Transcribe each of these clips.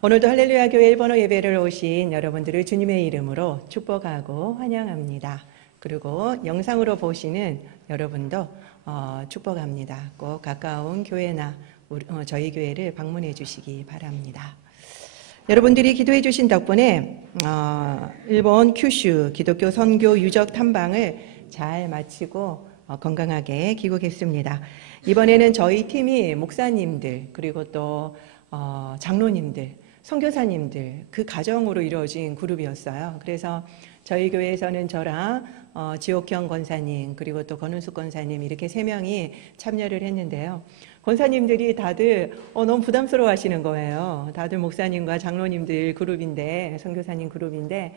오늘도 할렐루야 교회 1번호 예배를 오신 여러분들을 주님의 이름으로 축복하고 환영합니다. 그리고 영상으로 보시는 여러분도 축복합니다. 꼭 가까운 교회나 저희 교회를 방문해 주시기 바랍니다. 여러분들이 기도해 주신 덕분에 일본 큐슈 기독교 선교 유적 탐방을 잘 마치고 건강하게 귀국했습니다. 이번에는 저희 팀이 목사님들 그리고 또 장로님들, 선교사님들 그 가정으로 이루어진 그룹이었어요. 그래서 저희 교회에서는 저랑 지옥형 권사님 그리고 또 권은숙 권사님 이렇게 3명이 참여를 했는데요. 권사님들이 다들 너무 부담스러워 하시는 거예요. 다들 목사님과 장로님들 그룹인데, 선교사님 그룹인데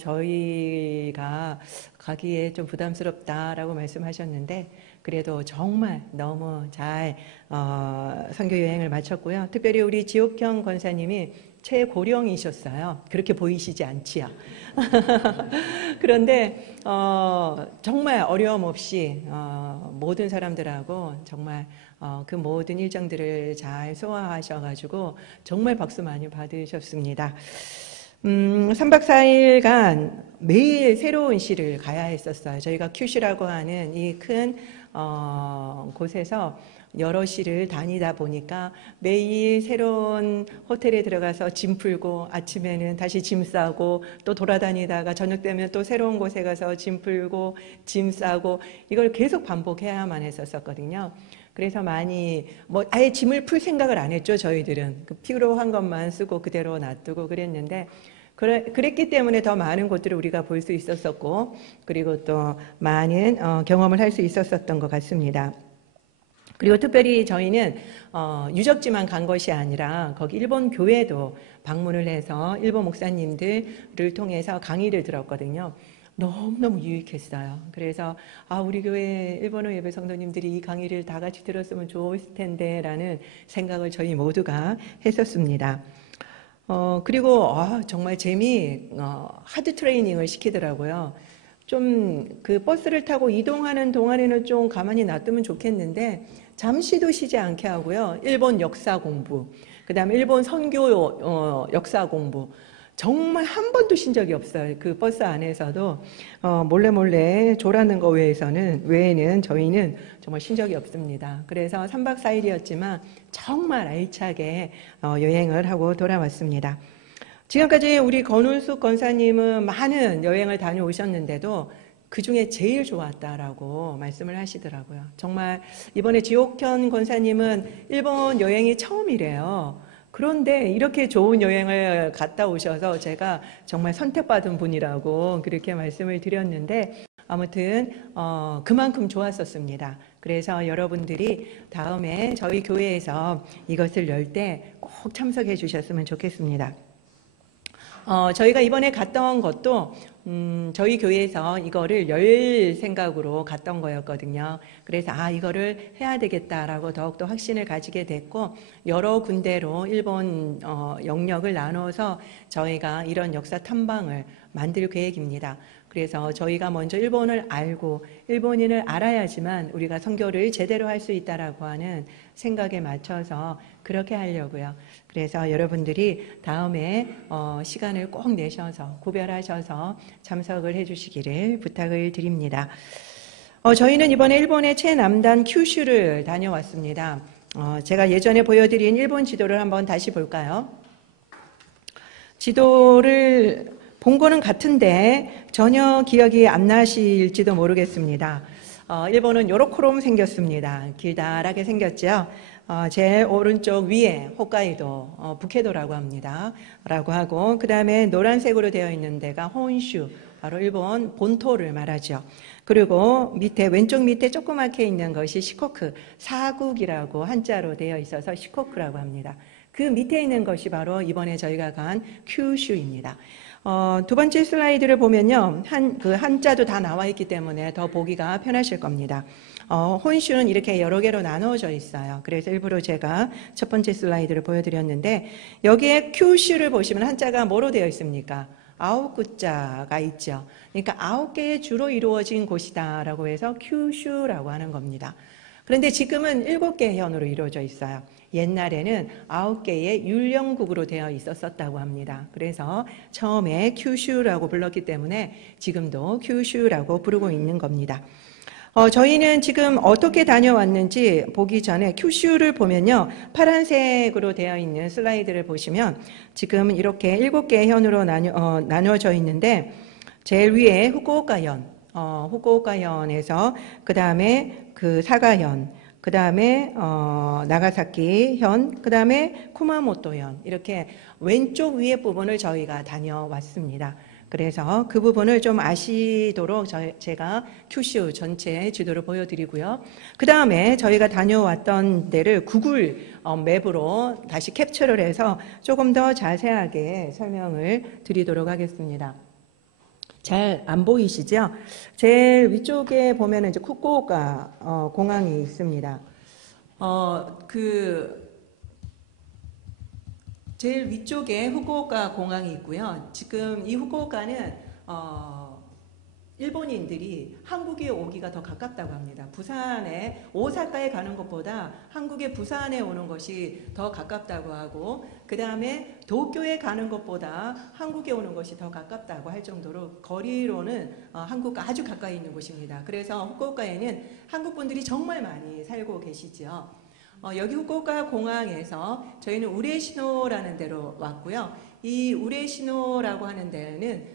저희가 가기에 좀 부담스럽다라고 말씀하셨는데 그래도 정말 너무 잘 선교 여행을 마쳤고요. 특별히 우리 지옥형 권사님이 최고령이셨어요. 그렇게 보이시지 않지요. 그런데 정말 어려움 없이 모든 사람들하고 정말 그 모든 일정들을 잘 소화하셔가지고 정말 박수 많이 받으셨습니다. 3박 4일간 매일 새로운 시를 가야 했었어요. 저희가 큐시라고 하는 이 큰 곳에서 여러 시를 다니다 보니까 매일 새로운 호텔에 들어가서 짐 풀고 아침에는 다시 짐 싸고 또 돌아다니다가 저녁 되면 또 새로운 곳에 가서 짐 풀고 짐 싸고 이걸 계속 반복해야만 했었거든요. 그래서 많이 아예 짐을 풀 생각을 안 했죠. 저희들은 그 필요한 것만 쓰고 그대로 놔두고 그랬는데 그랬기 때문에 더 많은 곳들을 우리가 볼 수 있었었고 그리고 또 많은 경험을 할 수 있었었던 것 같습니다. 그리고 특별히 저희는 유적지만 간 것이 아니라 거기 일본 교회도 방문을 해서 일본 목사님들을 통해서 강의를 들었거든요. 너무너무 유익했어요. 그래서 우리 교회 일본어 예배 성도님들이 이 강의를 다 같이 들었으면 좋을 텐데 라는 생각을 저희 모두가 했었습니다. 그리고 정말 하드 트레이닝을 시키더라고요. 좀 그 버스를 타고 이동하는 동안에는 좀 가만히 놔두면 좋겠는데 잠시도 쉬지 않게 하고요. 일본 역사 공부, 그 다음에 일본 선교 역사 공부 정말 한 번도 쉰 적이 없어요. 그 버스 안에서도 몰래 졸았는 거 외에는 저희는 정말 쉰 적이 없습니다. 그래서 3박 4일이었지만 정말 알차게 여행을 하고 돌아왔습니다. 지금까지 우리 권은숙 권사님은 많은 여행을 다녀오셨는데도 그 중에 제일 좋았다라고 말씀을 하시더라고요. 정말 이번에 지옥현 권사님은 일본 여행이 처음이래요. 그런데 이렇게 좋은 여행을 갔다 오셔서 제가 정말 선택받은 분이라고 그렇게 말씀을 드렸는데 아무튼 그만큼 좋았었습니다. 그래서 여러분들이 다음에 저희 교회에서 이것을 열 때 꼭 참석해 주셨으면 좋겠습니다. 저희가 이번에 갔던 것도 저희 교회에서 이거를 열 생각으로 갔던 거였거든요. 그래서 이거를 해야 되겠다라고 더욱더 확신을 가지게 됐고 여러 군데로 일본 영역을 나눠서 저희가 이런 역사 탐방을 만들 계획입니다. 그래서 저희가 먼저 일본을 알고 일본인을 알아야지만 우리가 선교를 제대로 할 수 있다라고 하는 생각에 맞춰서 그렇게 하려고요. 그래서 여러분들이 다음에 시간을 꼭 내셔서 구별하셔서 참석을 해주시기를 부탁을 드립니다. 저희는 이번에 일본의 최남단 큐슈를 다녀왔습니다. 제가 예전에 보여드린 일본 지도를 한번 다시 볼까요? 지도를 본 거는 같은데 전혀 기억이 안 나실지도 모르겠습니다. 일본은 요렇게럼 생겼습니다. 길다랗게 생겼죠. 제 오른쪽 위에 홋카이도, 북해도라고 합니다. 라고 하고 그 다음에 노란색으로 되어 있는 데가 혼슈, 바로 일본 본토를 말하죠. 그리고 왼쪽 밑에 조그맣게 있는 것이 시코쿠, 사국이라고 한자로 되어 있어서 시코쿠라고 합니다. 그 밑에 있는 것이 바로 이번에 저희가 간 큐슈입니다. 두 번째 슬라이드를 보면요. 한자도 다 나와 있기 때문에 더 보기가 편하실 겁니다. 혼슈는 이렇게 여러 개로 나누어져 있어요. 그래서 일부러 제가 첫 번째 슬라이드를 보여드렸는데 여기에 큐슈를 보시면 한자가 뭐로 되어 있습니까? 9구자가 있죠. 그러니까 9개의 주로 이루어진 곳이다라고 해서 큐슈라고 하는 겁니다. 그런데 지금은 7개의 현으로 이루어져 있어요. 옛날에는 9개의 율령국으로 되어 있었다고 합니다. 그래서 처음에 큐슈라고 불렀기 때문에 지금도 큐슈라고 부르고 있는 겁니다. 저희는 지금 어떻게 다녀왔는지 보기 전에 큐슈를 보면요. 파란색으로 되어 있는 슬라이드를 보시면 지금 이렇게 7개의 현으로 나누어져 있는데 제일 위에 후쿠오카현, 후쿠오카현에서 그 다음에 그 사가현, 그 다음에 나가사키현, 그 다음에 쿠마모토현 이렇게 왼쪽 위에 부분을 저희가 다녀왔습니다. 그래서 그 부분을 좀 아시도록 제가 큐슈 전체 지도를 보여드리고요. 그 다음에 저희가 다녀왔던 데를 구글 맵으로 다시 캡처를 해서 조금 더 자세하게 설명을 드리도록 하겠습니다. 잘 안 보이시죠? 제일 위쪽에 보면 이제 후쿠오카 공항이 있습니다. 제일 위쪽에 후쿠오카 공항이 있고요. 지금 이 후쿠오카는 일본인들이 한국에 오기가 더 가깝다고 합니다. 부산에 오사카에 가는 것보다 한국의 부산에 오는 것이 더 가깝다고 하고 그 다음에 도쿄에 가는 것보다 한국에 오는 것이 더 가깝다고 할 정도로 거리로는 한국과 아주 가까이 있는 곳입니다. 그래서 후쿠오카에는 한국 분들이 정말 많이 살고 계시죠. 여기 후쿠오카 공항에서 저희는 우레시노라는 데로 왔고요. 이 우레시노라고 하는 데는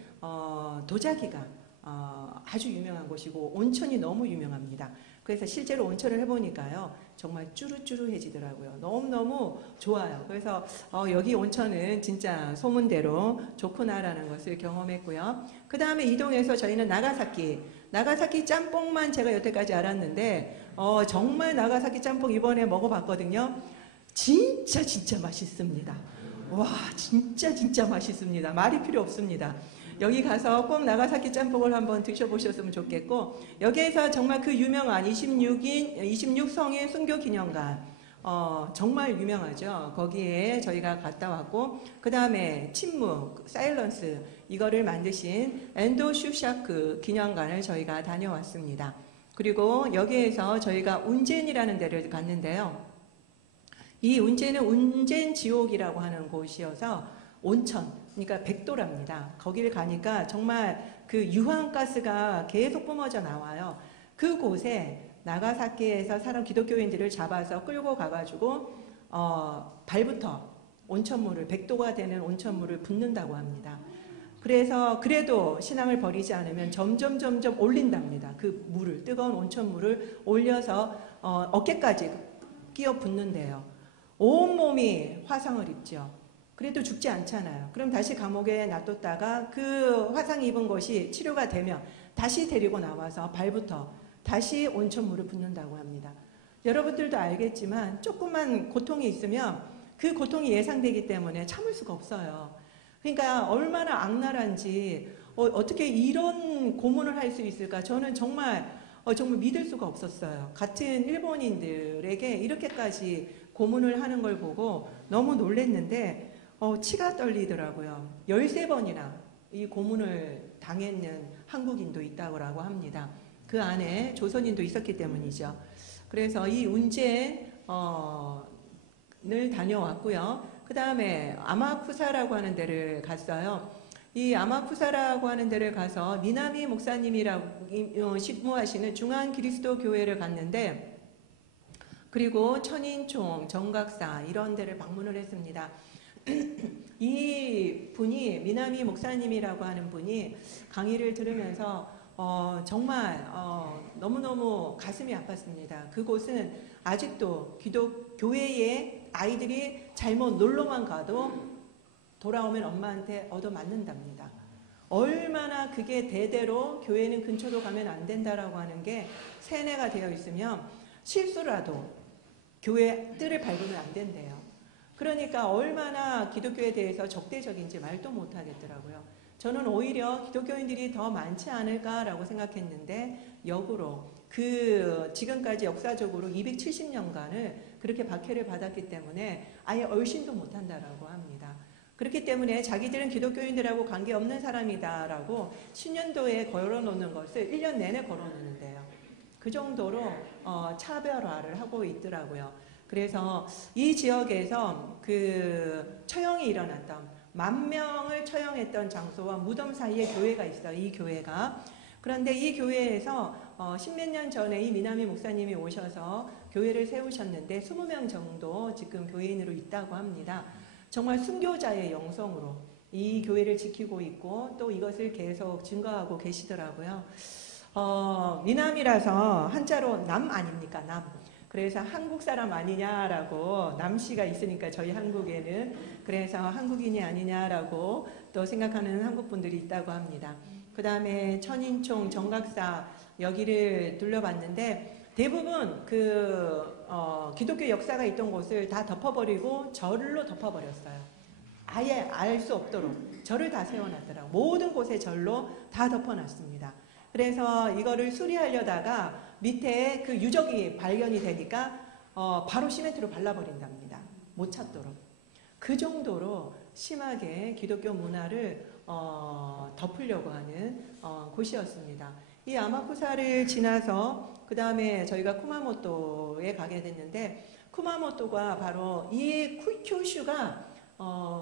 도자기가 아주 유명한 곳이고 온천이 너무 유명합니다. 그래서 실제로 온천을 해보니까요. 정말 쭈루쭈루해지더라고요. 너무너무 좋아요. 그래서 여기 온천은 진짜 소문대로 좋구나라는 것을 경험했고요. 그 다음에 이동해서 저희는 나가사키 짬뽕만 제가 여태까지 알았는데 정말 나가사키 짬뽕 이번에 먹어봤거든요. 진짜 맛있습니다. 와 진짜 맛있습니다. 말이 필요 없습니다. 여기 가서 꼭 나가사키 짬뽕을 한번 드셔보셨으면 좋겠고 여기에서 정말 그 유명한 26성인 순교기념관 정말 유명하죠. 거기에 저희가 갔다 왔고 그 다음에 침묵, 사일런스 이거를 만드신 엔도 슈샤크 기념관을 저희가 다녀왔습니다. 그리고 여기에서 저희가 운젠이라는 데를 갔는데요. 이 운젠은 운젠 지옥이라고 하는 곳이어서 온천 그러니까 백도랍니다. 거기를 가니까 정말 그 유황가스가 계속 뿜어져 나와요. 그곳에 나가사키에서 사람 기독교인들을 잡아서 끌고 가가지고 발부터 온천물을 100도가 되는 온천물을 붓는다고 합니다. 그래서 그래도 신앙을 버리지 않으면 점점 올린답니다. 그 물을 뜨거운 온천물을 올려서 어깨까지 끼어 붓는데요. 온몸이 화상을 입죠. 그래도 죽지 않잖아요. 그럼 다시 감옥에 놔뒀다가 그 화상 입은 것이 치료가 되면 다시 데리고 나와서 발부터 다시 온천물을 붓는다고 합니다. 여러분들도 알겠지만 조금만 고통이 있으면 그 고통이 예상되기 때문에 참을 수가 없어요. 그러니까 얼마나 악랄한지 어떻게 이런 고문을 할 수 있을까? 저는 정말 믿을 수가 없었어요. 같은 일본인들에게 이렇게까지 고문을 하는 걸 보고 너무 놀랐는데 치가 떨리더라고요. 13번이나 이 고문을 당했는 한국인도 있다고 합니다. 그 안에 조선인도 있었기 때문이죠. 그래서 이 운젠을 다녀왔고요. 그 다음에 아마쿠사라고 하는 데를 갔어요. 이 아마쿠사라고 하는 데를 가서 미나미 목사님이라고 식무하시는 중앙 그리스도 교회를 갔는데 그리고 천인총, 정각사 이런 데를 방문을 했습니다. 이 분이 미나미 목사님이라고 하는 분이 강의를 들으면서 정말 너무너무 가슴이 아팠습니다. 그곳은 아직도 교회에 아이들이 잘못 놀러만 가도 돌아오면 엄마한테 얻어맞는답니다. 얼마나 그게 대대로 교회는 근처도 가면 안 된다라고 하는 게 세뇌가 되어 있으면 실수라도 교회 뜰을 밟으면 안 된대요. 그러니까 얼마나 기독교에 대해서 적대적인지 말도 못하겠더라고요. 저는 오히려 기독교인들이 더 많지 않을까라고 생각했는데 역으로 그 지금까지 역사적으로 270년간을 그렇게 박해를 받았기 때문에 아예 얼씬도 못한다라고 합니다. 그렇기 때문에 자기들은 기독교인들하고 관계없는 사람이다라고 신년도에 걸어놓는 것을 1년 내내 걸어놓는데요. 그 정도로 차별화를 하고 있더라고요. 그래서 이 지역에서 그 처형이 일어났던 10,000명을 처형했던 장소와 무덤 사이에 교회가 있어요. 이 교회가. 그런데 이 교회에서 십몇 년 전에 이 미나미 목사님이 오셔서 교회를 세우셨는데 20명 정도 지금 교인으로 있다고 합니다. 정말 순교자의 영성으로 이 교회를 지키고 있고 또 이것을 계속 증거하고 계시더라고요. 미남이라서 한자로 남 아닙니까? 남. 그래서 한국 사람 아니냐라고, 남씨가 있으니까 저희 한국에는, 그래서 한국인이 아니냐라고 또 생각하는 한국 분들이 있다고 합니다. 그 다음에 천인총, 정각사 여기를 둘러봤는데 대부분 기독교 역사가 있던 곳을 다 덮어버리고 절로 덮어버렸어요. 아예 알 수 없도록 절을 다 세워놨더라고요. 모든 곳에 절로 다 덮어놨습니다. 그래서 이거를 수리하려다가 밑에 그 유적이 발견이 되니까 바로 시멘트로 발라버린답니다. 못 찾도록. 그 정도로 심하게 기독교 문화를 덮으려고 하는 곳이었습니다. 이 아마쿠사를 지나서 그 다음에 저희가 쿠마모토에 가게 됐는데, 쿠마모토가 바로 이 큐슈가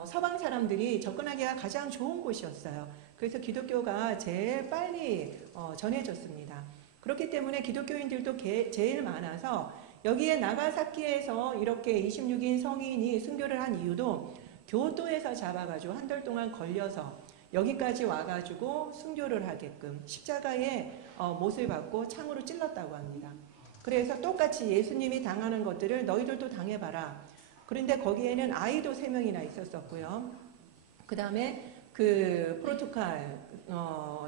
서방 사람들이 접근하기가 가장 좋은 곳이었어요. 그래서 기독교가 제일 빨리 전해졌습니다. 그렇기 때문에 기독교인들도 제일 많아서 여기에 나가사키에서 이렇게 26인 성인이 순교를 한 이유도 교토에서 잡아가지고 한 달 동안 걸려서 여기까지 와가지고 순교를 하게끔 십자가에 못을 받고 창으로 찔렀다고 합니다. 그래서 똑같이 예수님이 당하는 것들을 너희들도 당해봐라. 그런데 거기에는 아이도 3명이나 있었었고요. 그 다음에 그 프로토칼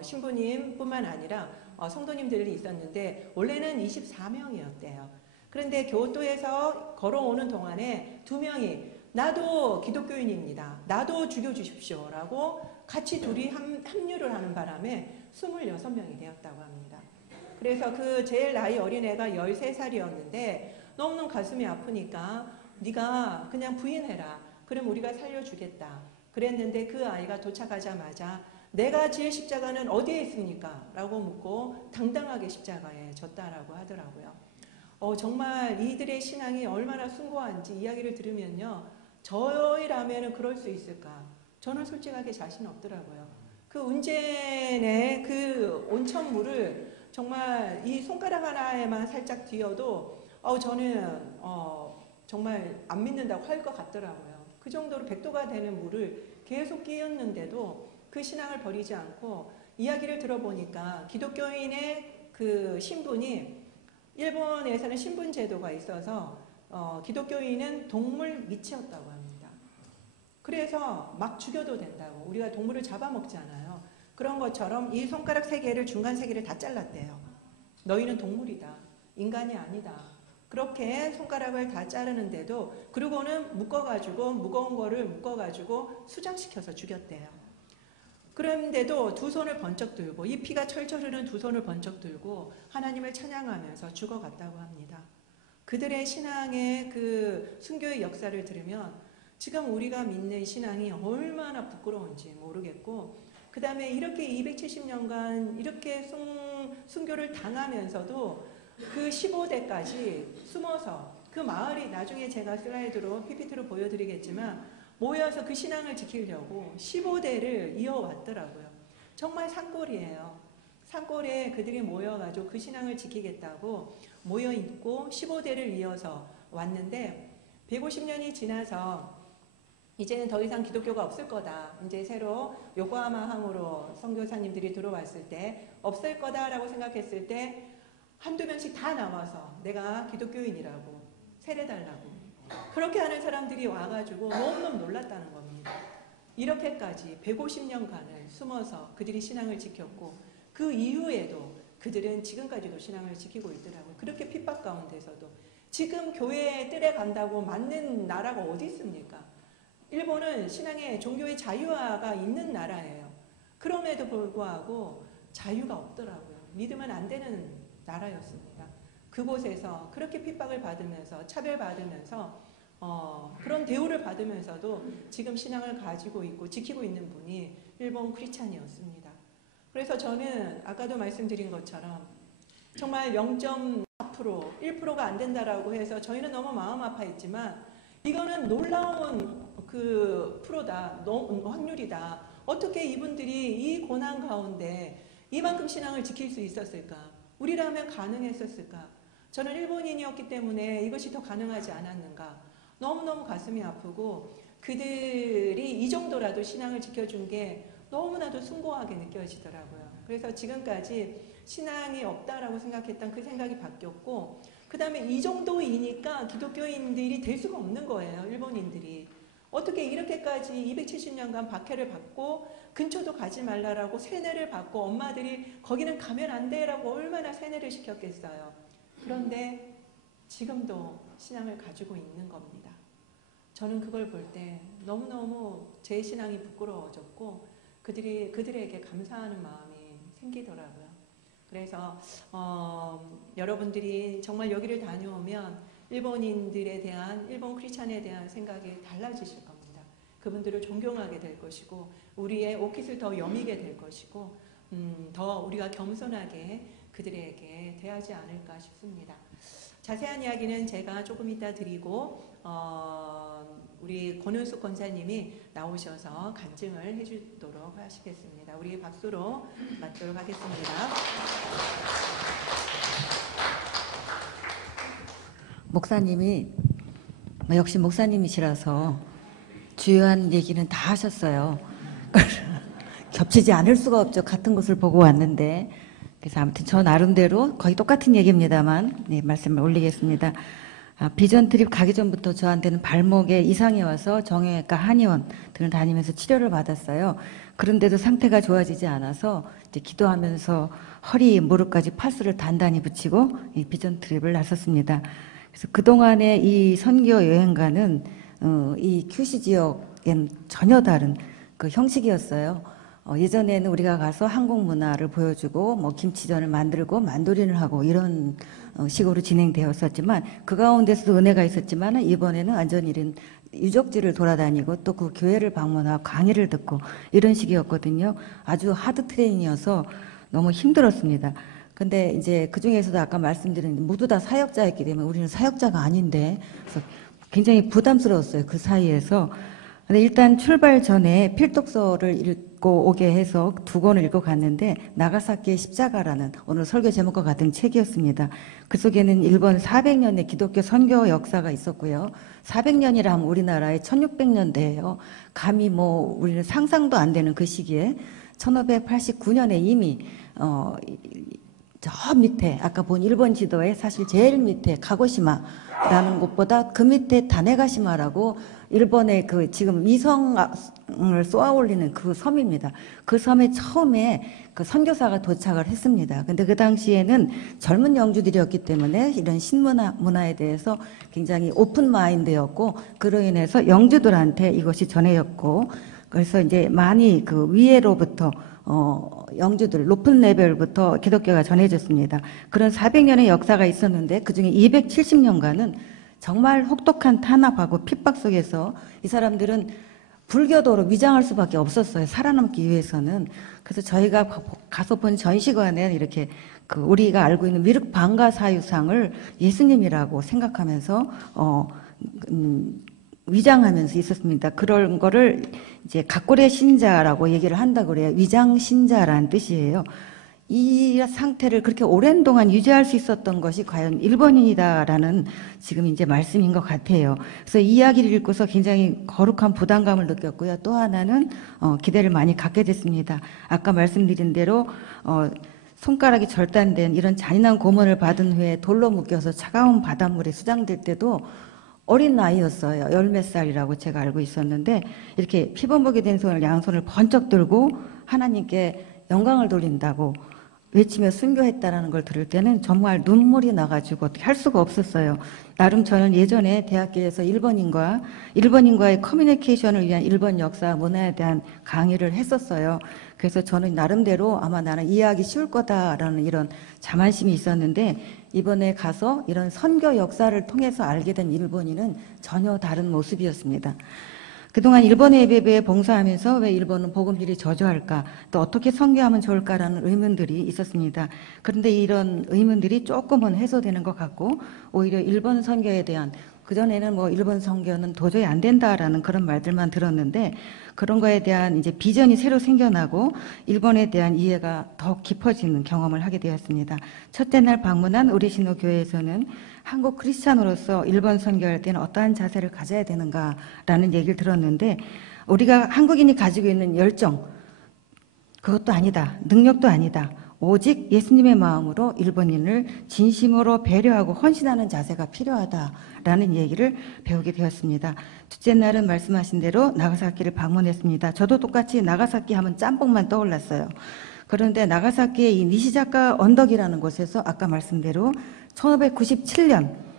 신부님 뿐만 아니라 성도님들이 있었는데 원래는 24명이었대요. 그런데 교토에서 걸어오는 동안에 2명이 나도 기독교인입니다. 나도 죽여주십시오 라고 같이 둘이 합류를 하는 바람에 26명이 되었다고 합니다. 그래서 그 제일 나이 어린 애가 13살이었는데 너무너무 가슴이 아프니까 네가 그냥 부인해라. 그럼 우리가 살려주겠다. 그랬는데 그 아이가 도착하자마자 내가 질 십자가는 어디에 있습니까? 라고 묻고 당당하게 십자가에 졌다라고 하더라고요. 정말 이들의 신앙이 얼마나 숭고한지 이야기를 들으면요. 저희라면 그럴 수 있을까? 저는 솔직하게 자신 없더라고요. 그 운젠의 그 온천물을 정말 이 손가락 하나에만 살짝 뒤어도 저는 정말 안 믿는다고 할 것 같더라고요. 그 정도로 100도가 되는 물을 계속 끼얹는데도 그 신앙을 버리지 않고, 이야기를 들어보니까 기독교인의 그 신분이, 일본에서는 신분 제도가 있어서 기독교인은 동물 미치였다고 합니다. 그래서 막 죽여도 된다고. 우리가 동물을 잡아먹잖아요. 그런 것처럼 이 손가락 3개를, 중간 3개를 다 잘랐대요. 너희는 동물이다. 인간이 아니다. 그렇게 손가락을 다 자르는데도, 그리고는 묶어가지고 무거운 거를 묶어가지고 수장시켜서 죽였대요. 그런데도 2 손을 번쩍 들고, 이 피가 철철 흐르는 2 손을 번쩍 들고 하나님을 찬양하면서 죽어갔다고 합니다. 그들의 신앙의 그 순교의 역사를 들으면 지금 우리가 믿는 신앙이 얼마나 부끄러운지 모르겠고, 그 다음에 이렇게 270년간 이렇게 순교를 당하면서도 그 15대까지 숨어서, 그 마을이 나중에 제가 슬라이드로 PPT로 보여드리겠지만 모여서 그 신앙을 지키려고 15대를 이어왔더라고요. 정말 산골이에요. 산골에 그들이 모여가지고 그 신앙을 지키겠다고 모여있고 15대를 이어서 왔는데, 150년이 지나서 이제는 더 이상 기독교가 없을 거다. 이제 새로 요코하마항으로 선교사님들이 들어왔을 때 없을 거다라고 생각했을 때 1~2명씩 다 나와서 내가 기독교인이라고 세례달라고 그렇게 하는 사람들이 와가지고 너무너무 놀랐다는 겁니다. 이렇게까지 150년간을 숨어서 그들이 신앙을 지켰고, 그 이후에도 그들은 지금까지도 신앙을 지키고 있더라고요. 그렇게 핍박 가운데서도. 지금 교회에 뜰에 간다고 맞는 나라가 어디 있습니까? 일본은 신앙의 종교의 자유화가 있는 나라예요. 그럼에도 불구하고 자유가 없더라고요. 믿으면 안 되는 나라였습니다. 그곳에서 그렇게 핍박을 받으면서 차별받으면서 그런 대우를 받으면서도 지금 신앙을 가지고 있고 지키고 있는 분이 일본 크리스찬이었습니다. 그래서 저는 아까도 말씀드린 것처럼 정말 0.4%, 1%가 안 된다라고 해서 저희는 너무 마음 아파했지만 이거는 놀라운 그 프로다, 확률이다. 어떻게 이분들이 이 고난 가운데 이만큼 신앙을 지킬 수 있었을까? 우리라면 가능했었을까? 저는 일본인이었기 때문에 이것이 더 가능하지 않았는가? 너무너무 가슴이 아프고 그들이 이 정도라도 신앙을 지켜준 게 너무나도 숭고하게 느껴지더라고요. 그래서 지금까지 신앙이 없다라고 생각했던 그 생각이 바뀌었고, 그 다음에 이 정도이니까 기독교인들이 될 수가 없는 거예요. 일본인들이. 어떻게 이렇게까지 270년간 박해를 받고 근처도 가지 말라라고 세뇌를 받고 엄마들이 거기는 가면 안 돼라고 얼마나 세뇌를 시켰겠어요. 그런데 지금도 신앙을 가지고 있는 겁니다. 저는 그걸 볼 때 너무너무 제 신앙이 부끄러워졌고 그들에게 감사하는 마음이 생기더라고요. 그래서 여러분들이 정말 여기를 다녀오면 일본인들에 대한, 일본 크리스찬에 대한 생각이 달라지실 겁니다. 그분들을 존경하게 될 것이고 우리의 옷깃을 더 여미게 될 것이고 더 우리가 겸손하게 그들에게 대하지 않을까 싶습니다. 자세한 이야기는 제가 조금 이따 드리고 우리 권은숙 권사님이 나오셔서 간증을 해주도록 하시겠습니다. 우리 박수로 맞도록 하겠습니다. 목사님이 역시 목사님이시라서 주요한 얘기는 다 하셨어요. 겹치지 않을 수가 없죠. 같은 곳을 보고 왔는데. 그래서 아무튼 저 나름대로 거의 똑같은 얘기입니다만 말씀을 올리겠습니다. 비전 트립 가기 전부터 저한테는 발목에 이상이 와서 정형외과 한의원 등을 다니면서 치료를 받았어요. 그런데도 상태가 좋아지지 않아서 이제 기도하면서 허리, 무릎까지 파스를 단단히 붙이고 이 비전 트립을 나섰습니다. 그래서 그동안의 이 선교 여행가는 이 QC 지역엔 전혀 다른 그 형식이었어요. 예전에는 우리가 가서 한국 문화를 보여주고 뭐 김치전을 만들고 만도린을 하고 이런 식으로 진행되었었지만 그 가운데서도 은혜가 있었지만 이번에는 완전히 이런 유적지를 돌아다니고 또 그 교회를 방문하고 강의를 듣고 이런 식이었거든요. 아주 하드 트레이닝이어서 너무 힘들었습니다. 근데 이제 그 중에서도 아까 말씀드린 모두 다 사역자였기 때문에 우리는 사역자가 아닌데 그래서 굉장히 부담스러웠어요. 그 사이에서. 근데 일단 출발 전에 필독서를 읽고 오게 해서 2권을 읽고 갔는데 나가사키의 십자가라는 오늘 설교 제목과 같은 책이었습니다. 그 속에는 일본 400년의 기독교 선교 역사가 있었고요. 400년이라 하면 우리나라의 1600년대예요. 감히 뭐 우리는 상상도 안 되는 그 시기에 1589년에 이미 저 밑에 아까 본 일본 지도에 사실 제일 밑에 가고시마라는 곳보다 그 밑에 다네가시마라고 일본의 그 지금 위성을 쏘아 올리는 그 섬입니다. 그 섬에 처음에 그 선교사가 도착을 했습니다. 근데 그 당시에는 젊은 영주들이었기 때문에 이런 신문화에 대해서 굉장히 오픈 마인드였고 그로 인해서 영주들한테 이것이 전해졌고 그래서 이제 많이 그 위에로부터 영주들 높은 레벨부터 기독교가 전해졌습니다. 그런 400년의 역사가 있었는데 그중에 270년간은 정말 혹독한 탄압하고 핍박 속에서 이 사람들은 불교도로 위장할 수밖에 없었어요. 살아남기 위해서는. 그래서 저희가 가서 본 전시관에 이렇게 그 우리가 알고 있는 미륵 방가 사유상을 예수님이라고 생각하면서 위장하면서 있었습니다. 그런 거를 이제 각고의 신자라고 얘기를 한다고 그래요. 위장 신자라는 뜻이에요. 이 상태를 그렇게 오랜 동안 유지할 수 있었던 것이 과연 일본인이다라는 지금 이제 말씀인 것 같아요. 그래서 이 이야기를 읽고서 굉장히 거룩한 부담감을 느꼈고요. 또 하나는 기대를 많이 갖게 됐습니다. 아까 말씀드린 대로 손가락이 절단된 이런 잔인한 고문을 받은 후에 돌로 묶여서 차가운 바닷물에 수장될 때도 어린 나이였어요. 10몇 살이라고 제가 알고 있었는데 이렇게 피범벅이 된 손을 양손을 번쩍 들고 하나님께 영광을 돌린다고 외치며 순교했다라는 걸 들을 때는 정말 눈물이 나가지고 어떻게 할 수가 없었어요. 나름 저는 예전에 대학교에서 일본인과의 커뮤니케이션을 위한 일본 역사 문화에 대한 강의를 했었어요. 그래서 저는 나름대로 아마 나는 이해하기 쉬울 거다라는 이런 자만심이 있었는데 이번에 가서 이런 선교 역사를 통해서 알게 된 일본인은 전혀 다른 모습이었습니다. 그동안 일본의 예배에 봉사하면서 왜 일본은 복음질이 저조할까, 또 어떻게 선교하면 좋을까라는 의문들이 있었습니다. 그런데 이런 의문들이 조금은 해소되는 것 같고, 오히려 일본 선교에 대한, 그전에는 뭐 일본 선교는 도저히 안 된다라는 그런 말들만 들었는데, 그런 거에 대한 이제 비전이 새로 생겨나고 일본에 대한 이해가 더 깊어지는 경험을 하게 되었습니다. 첫째 날 방문한 우리 신호교회에서는 한국 크리스찬으로서 일본 선교할 때는 어떠한 자세를 가져야 되는가라는 얘기를 들었는데, 우리가 한국인이 가지고 있는 열정, 그것도 아니다, 능력도 아니다, 오직 예수님의 마음으로 일본인을 진심으로 배려하고 헌신하는 자세가 필요하다라는 얘기를 배우게 되었습니다. 둘째 날은 말씀하신 대로 나가사키를 방문했습니다. 저도 똑같이 나가사키 하면 짬뽕만 떠올랐어요. 그런데 나가사키의 이 니시자카 언덕이라는 곳에서 아까 말씀대로 1597년,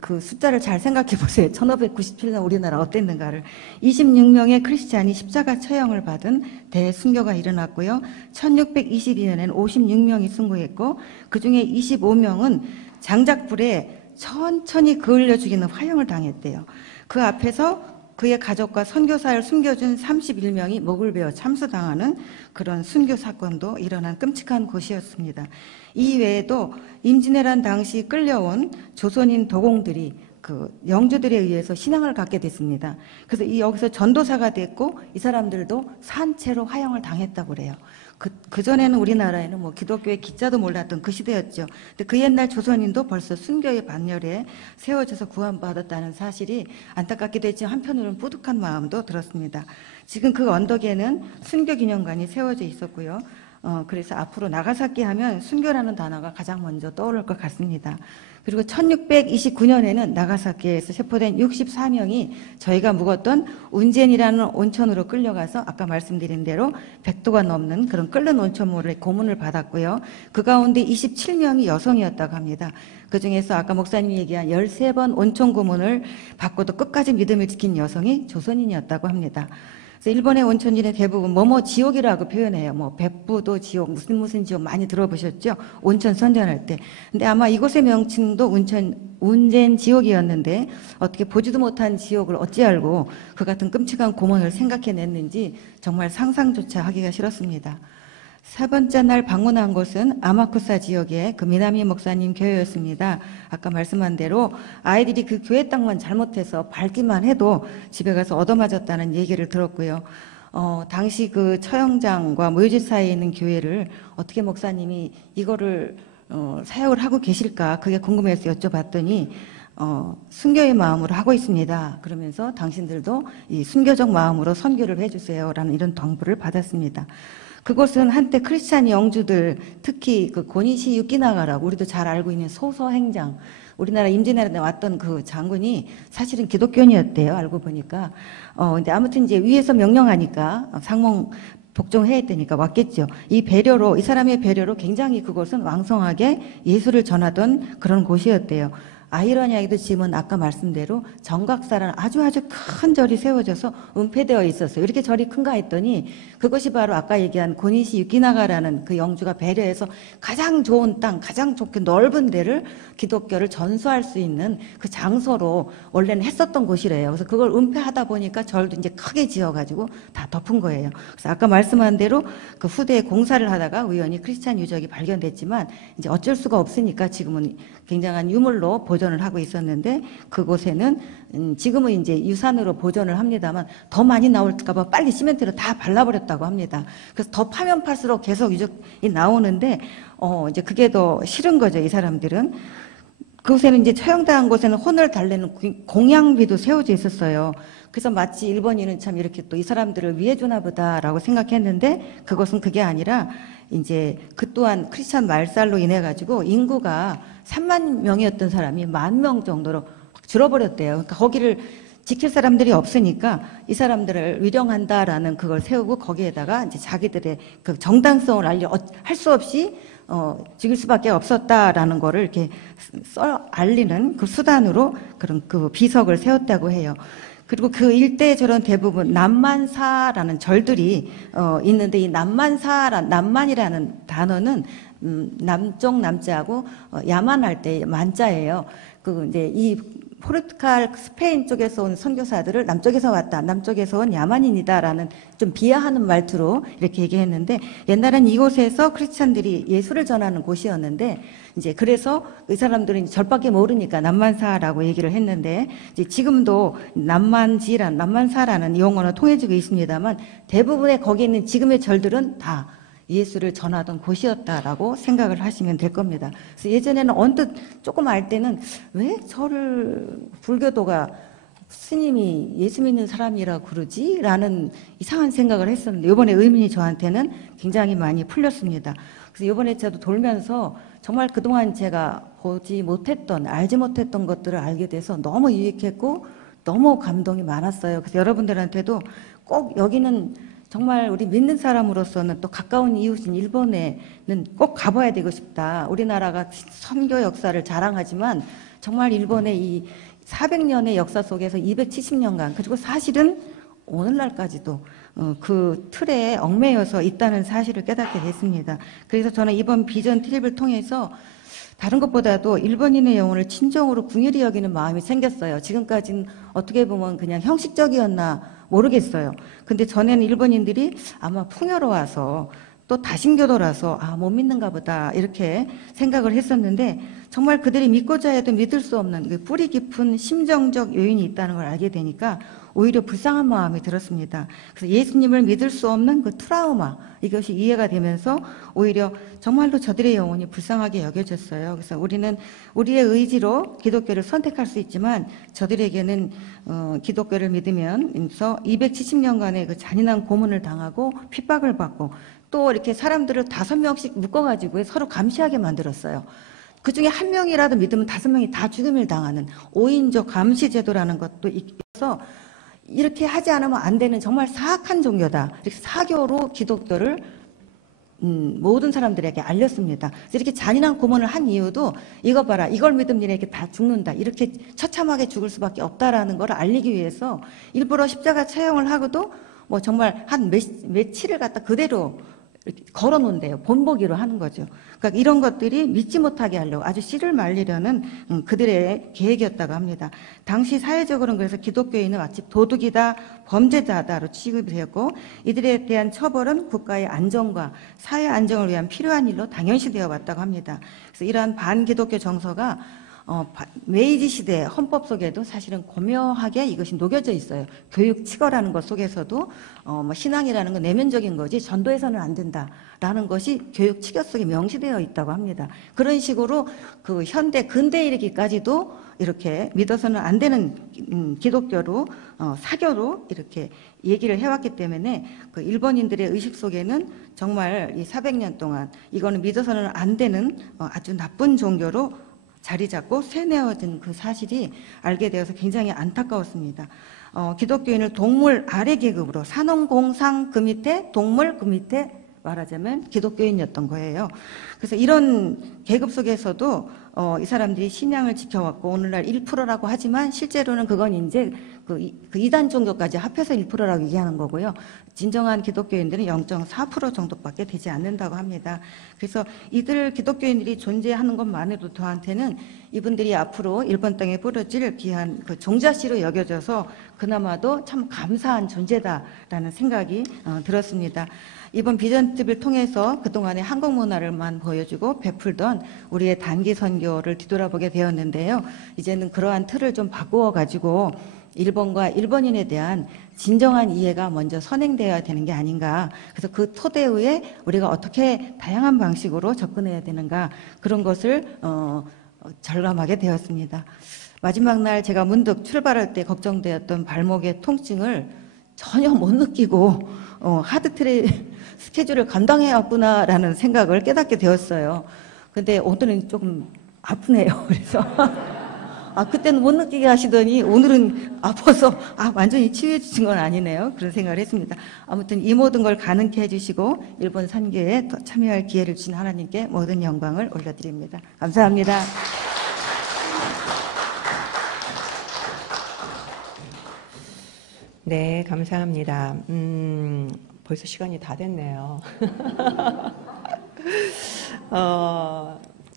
그 숫자를 잘 생각해 보세요. 1597년 우리나라 어땠는가를. 26명의 크리스찬이 십자가 처형을 받은 대순교가 일어났고요. 1622년에는 56명이 순교했고, 그 중에 25명은 장작불에 천천히 그을려 죽이는 화형을 당했대요. 그 앞에서 그의 가족과 선교사를 숨겨준 31명이 목을 베어 참수당하는 그런 순교 사건도 일어난 끔찍한 곳이었습니다. 이 외에도 임진왜란 당시 끌려온 조선인 도공들이 그 영주들에 의해서 신앙을 갖게 됐습니다. 그래서 여기서 전도사가 됐고, 이 사람들도 산채로 화형을 당했다고 그래요. 그전에는 우리나라에는 뭐 기독교의 기자도 몰랐던 그 시대였죠. 근데 그 옛날 조선인도 벌써 순교의 반열에 세워져서 구원받았다는 사실이 안타깝기도 했지만 한편으로는 뿌듯한 마음도 들었습니다. 지금 그 언덕에는 순교 기념관이 세워져 있었고요. 그래서 앞으로 나가사키 하면 순교라는 단어가 가장 먼저 떠오를 것 같습니다. 그리고 1629년에는 나가사키에서 체포된 64명이 저희가 묵었던 운젠이라는 온천으로 끌려가서 아까 말씀드린 대로 100도가 넘는 그런 끓는 온천물의 고문을 받았고요. 그 가운데 27명이 여성이었다고 합니다. 그 중에서 아까 목사님이 얘기한 13번 온천 고문을 받고도 끝까지 믿음을 지킨 여성이 조선인이었다고 합니다. 그래서 일본의 온천지는 대부분 뭐뭐 지옥이라고 표현해요. 뭐 백부도 지옥, 무슨 지옥 많이 들어보셨죠? 온천 선전할 때. 근데 아마 이곳의 명칭도 운젠 지옥이었는데 어떻게 보지도 못한 지옥을 어찌 알고 그 같은 끔찍한 고문을 생각해냈는지 정말 상상조차 하기가 싫었습니다. 세 번째 날 방문한 곳은 아마쿠사 지역의 그 미나미 목사님 교회였습니다. 아까 말씀한 대로 아이들이 그 교회 땅만 잘못해서 밟기만 해도 집에 가서 얻어맞았다는 얘기를 들었고요. 당시 그 처형장과 무효지 사이에 있는 교회를 어떻게 목사님이 이거를 사역을 하고 계실까, 그게 궁금해서 여쭤봤더니 순교의 마음으로 하고 있습니다. 그러면서 당신들도 이 순교적 마음으로 선교를 해주세요라는 이런 당부를 받았습니다. 그곳은 한때 크리스찬 영주들, 특히 그 고니시 유키나가라고 우리도 잘 알고 있는 소서행장, 우리나라 임진왜란에 왔던 그 장군이 사실은 기독교인이었대요. 알고 보니까. 근데 아무튼 이제 위에서 명령하니까 상몽 복종해야 되니까 왔겠죠. 이 배려로, 이 사람의 배려로 굉장히 그곳은 왕성하게 예수를 전하던 그런 곳이었대요. 아이러니하게도 지금은 아까 말씀대로 정각사라는 아주 큰 절이 세워져서 은폐되어 있었어요. 이렇게 절이 큰가 했더니 그것이 바로 아까 얘기한 고니시 유키나가라는 그 영주가 배려해서 가장 좋은 땅, 가장 좋게 넓은 데를 기독교를 전수할 수 있는 그 장소로 원래는 했었던 곳이래요. 그래서 그걸 은폐하다 보니까 절도 이제 크게 지어가지고 다 덮은 거예요. 그래서 아까 말씀한 대로 그 후대에 공사를 하다가 우연히 크리스찬 유적이 발견됐지만 이제 어쩔 수가 없으니까 지금은 굉장한 유물로 보존을 하고 있었는데, 그곳에는 지금은 이제 유산으로 보존을 합니다만 더 많이 나올까봐 빨리 시멘트로 다 발라버렸다고 합니다. 그래서 더 파면 팔수록 계속 유적이 나오는데 이제 그게 더 싫은 거죠, 이 사람들은. 그곳에는 이제 처형당한 곳에는 혼을 달래는 공양비도 세워져 있었어요. 그래서 마치 일본인은 참 이렇게 또 이 사람들을 위해 주나 보다라고 생각했는데, 그것은 그게 아니라 이제 그 또한 크리스찬 말살로 인해 가지고 인구가 3만 명이었던 사람이 10,000명 정도로 확 줄어버렸대요. 그러니까 거기를 지킬 사람들이 없으니까 이 사람들을 위령한다라는 그걸 세우고 거기에다가 이제 자기들의 그 정당성을 할 수 없이 죽일 수밖에 없었다라는 거를 이렇게 알리는 그 수단으로 그런 그 비석을 세웠다고 해요. 그리고 그 일대에 저런 대부분 남만사라는 절들이 있는데, 이 남만이라는 단어는 남쪽 남자하고 야만할 때 만자예요. 그 이제 이 포르투갈, 스페인 쪽에서 온 선교사들을 남쪽에서 왔다, 남쪽에서 온 야만인이다라는 좀 비하하는 말투로 이렇게 얘기했는데, 옛날엔 이곳에서 크리스찬들이 예수를 전하는 곳이었는데, 이제 그래서 이 사람들은 절밖에 모르니까 남만사라고 얘기를 했는데, 이제 지금도 남만사라는 용어는 통해지고 있습니다만, 대부분의 거기 있는 지금의 절들은 다 예수를 전하던 곳이었다라고 생각을 하시면 될 겁니다. 그래서 예전에는 언뜻 조금 알 때는 왜 저를 불교도가 스님이 예수 믿는 사람이라고 그러지? 라는 이상한 생각을 했었는데, 이번에 의문이 저한테는 굉장히 많이 풀렸습니다. 그래서 이번에 저도 돌면서 정말 그동안 제가 보지 못했던, 알지 못했던 것들을 알게 돼서 너무 유익했고 너무 감동이 많았어요. 그래서 여러분들한테도 꼭 여기는 정말 우리 믿는 사람으로서는 또 가까운 이웃인 일본에는 꼭 가봐야 되고 싶다. 우리나라가 선교 역사를 자랑하지만 정말 일본의 이 400년의 역사 속에서 270년간, 그리고 사실은 오늘날까지도 그 틀에 얽매여서 있다는 사실을 깨닫게 됐습니다. 그래서 저는 이번 비전 트립을 통해서 다른 것보다도 일본인의 영혼을 진정으로 긍휼히 여기는 마음이 생겼어요. 지금까지는 어떻게 보면 그냥 형식적이었나 모르겠어요. 근데 전에는 일본인들이 아마 풍요로워서 또 다신교도라서 못 믿는가 보다 이렇게 생각을 했었는데, 정말 그들이 믿고자 해도 믿을 수 없는 그 뿌리 깊은 심정적 요인이 있다는 걸 알게 되니까 오히려 불쌍한 마음이 들었습니다. 그래서 예수님을 믿을 수 없는 그 트라우마, 이것이 이해가 되면서 오히려 정말로 저들의 영혼이 불쌍하게 여겨졌어요. 그래서 우리는 우리의 의지로 기독교를 선택할 수 있지만, 저들에게는 기독교를 믿으면서 270년간의 그 잔인한 고문을 당하고 핍박을 받고, 또 이렇게 사람들을 5명씩 묶어가지고 서로 감시하게 만들었어요. 그 중에 1명이라도 믿으면 5명이 다 죽음을 당하는 5인조 감시제도라는 것도 있어서, 이렇게 하지 않으면 안 되는 정말 사악한 종교다. 이렇게 사교로 기독교를 모든 사람들에게 알렸습니다. 그래서 이렇게 잔인한 고문을 한 이유도, 이거 봐라, 이걸 믿으면 이렇게 다 죽는다, 이렇게 처참하게 죽을 수밖에 없다라는 걸 알리기 위해서 일부러 십자가 처형을 하고도 뭐 정말 한 며칠을 갖다 그대로 걸어 놓은대요. 본보기로 하는 거죠. 그러니까 이런 것들이 믿지 못하게 하려고 아주 씨를 말리려는 그들의 계획이었다고 합니다. 당시 사회적으로는 그래서 기독교인은 마치 도둑이다, 범죄자다로 취급이 되었고, 이들에 대한 처벌은 국가의 안정과 사회 안정을 위한 필요한 일로 당연시되어 왔다고 합니다. 그래서 이러한 반기독교 정서가 메이지 시대 헌법 속에도 사실은 고묘하게 이것이 녹여져 있어요. 교육 치거라는 것 속에서도 신앙이라는 건 내면적인 거지 전도해서는 안 된다라는 것이 교육 치거 속에 명시되어 있다고 합니다. 그런 식으로 그 현대 근대에 이르기까지도 이렇게 믿어서는 안 되는 기독교로 사교로 이렇게 얘기를 해왔기 때문에 그 일본인들의 의식 속에는 정말 이 400년 동안 이거는 믿어서는 안 되는 아주 나쁜 종교로 자리 잡고 세뇌어진 그 사실이 알게 되어서 굉장히 안타까웠습니다. 기독교인을 동물 아래 계급으로, 산업공상 그 밑에, 동물 그 밑에 말하자면 기독교인이었던 거예요. 그래서 이런 계급 속에서도 이 사람들이 신앙을 지켜왔고, 오늘날 1%라고 하지만 실제로는 그건 이제 그 이단 종교까지 합해서 1%라고 얘기하는 거고요. 진정한 기독교인들은 0.4% 정도밖에 되지 않는다고 합니다. 그래서 이들 기독교인들이 존재하는 것만으로도 저한테는 이분들이 앞으로 일본 땅에 뿌려질 귀한 그 종자씨로 여겨져서 그나마도 참 감사한 존재다라는 생각이 들었습니다. 이번 비전 TV를 통해서 그동안의 한국 문화를만 보여주고 베풀던 우리의 단기 선교를 뒤돌아보게 되었는데요. 이제는 그러한 틀을 좀 바꾸어 가지고 일본과 일본인에 대한 진정한 이해가 먼저 선행되어야 되는 게 아닌가. 그래서 그 토대 위에 우리가 어떻게 다양한 방식으로 접근해야 되는가, 그런 것을 절감하게 되었습니다. 마지막 날 제가 문득 출발할 때 걱정되었던 발목의 통증을 전혀 못 느끼고 하드트레일 스케줄을 감당해야 왔구나라는 생각을 깨닫게 되었어요. 근데 오늘은 조금 아프네요. 그래서 그때는 못 느끼게 하시더니 오늘은 아파서 완전히 치유해 주신 건 아니네요. 그런 생각을 했습니다. 아무튼 이 모든 걸 가능케 해주시고 일본 선교에 참여할 기회를 주신 하나님께 모든 영광을 올려드립니다. 감사합니다. 네, 감사합니다. 벌써 시간이 다 됐네요.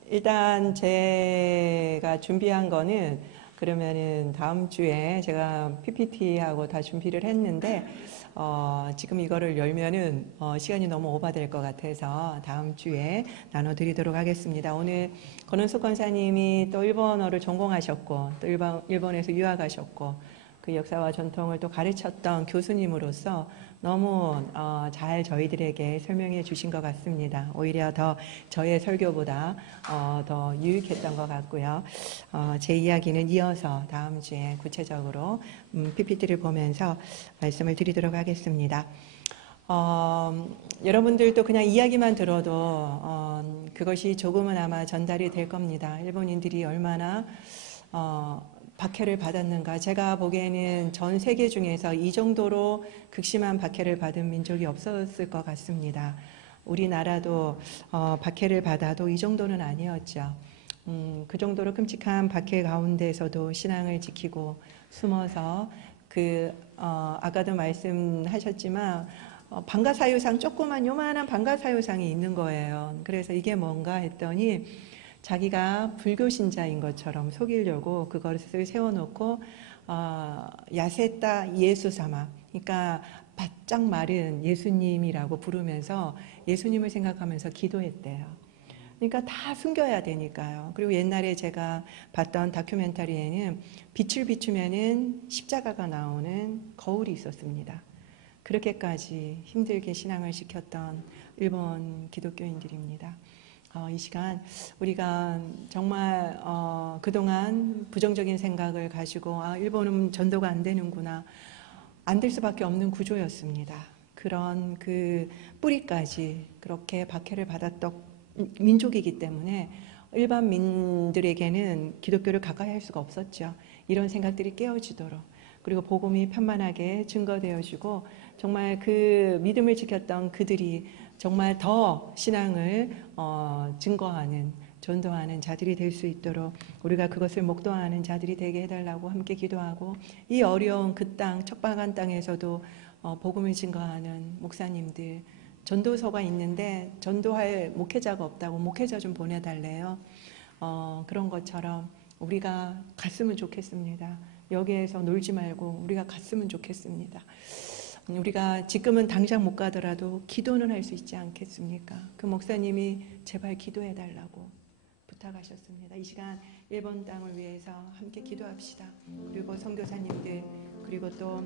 일단 제가 준비한 거는 그러면은 다음 주에 제가 PPT하고 다 준비를 했는데 지금 이거를 열면은 시간이 너무 오버될 것 같아서 다음 주에 나눠드리도록 하겠습니다. 오늘 권은숙 권사님이 또 일본어를 전공하셨고 또 일본에서 유학하셨고 그 역사와 전통을 또 가르쳤던 교수님으로서 너무 잘 저희들에게 설명해 주신 것 같습니다. 오히려 더 저의 설교보다 더 유익했던 것 같고요. 제 이야기는 이어서 다음 주에 구체적으로 PPT를 보면서 말씀을 드리도록 하겠습니다. 여러분들도 그냥 이야기만 들어도 그것이 조금은 아마 전달이 될 겁니다. 일본인들이 얼마나 박해를 받았는가. 제가 보기에는 전 세계 중에서 이 정도로 극심한 박해를 받은 민족이 없었을 것 같습니다. 우리나라도 박해를 받아도 이 정도는 아니었죠. 그 정도로 끔찍한 박해 가운데서도 신앙을 지키고 숨어서 아까도 말씀하셨지만 방가사유상 조그만 요만한 방가사유상이 있는 거예요. 그래서 이게 뭔가 했더니 자기가 불교 신자인 것처럼 속이려고 그것을 세워놓고 야세타 예수사마, 그러니까 바짝 마른 예수님이라고 부르면서 예수님을 생각하면서 기도했대요. 그러니까 다 숨겨야 되니까요. 그리고 옛날에 제가 봤던 다큐멘터리에는 빛을 비추면은 십자가가 나오는 거울이 있었습니다. 그렇게까지 힘들게 신앙을 지켰던 일본 기독교인들입니다. 이 시간 우리가 정말 그동안 부정적인 생각을 가지고 일본은 전도가 안 되는구나, 안 될 수밖에 없는 구조였습니다. 그런 그 뿌리까지 그렇게 박해를 받았던 민족이기 때문에 일반 민들에게는 기독교를 가까이 할 수가 없었죠. 이런 생각들이 깨어지도록, 그리고 복음이 편만하게 증거되어지고 정말 그 믿음을 지켰던 그들이 정말 더 신앙을 증거하는, 전도하는 자들이 될 수 있도록 우리가 그것을 목도하는 자들이 되게 해달라고 함께 기도하고, 이 어려운 그 땅, 척박한 땅에서도 복음을 증거하는 목사님들, 전도서가 있는데 전도할 목회자가 없다고 목회자 좀 보내달래요. 그런 것처럼 우리가 갔으면 좋겠습니다. 여기에서 놀지 말고 우리가 갔으면 좋겠습니다. 우리가 지금은 당장 못 가더라도 기도는 할 수 있지 않겠습니까? 그 목사님이 제발 기도해달라고 부탁하셨습니다. 이 시간 일본 땅을 위해서 함께 기도합시다. 그리고 선교사님들, 그리고 또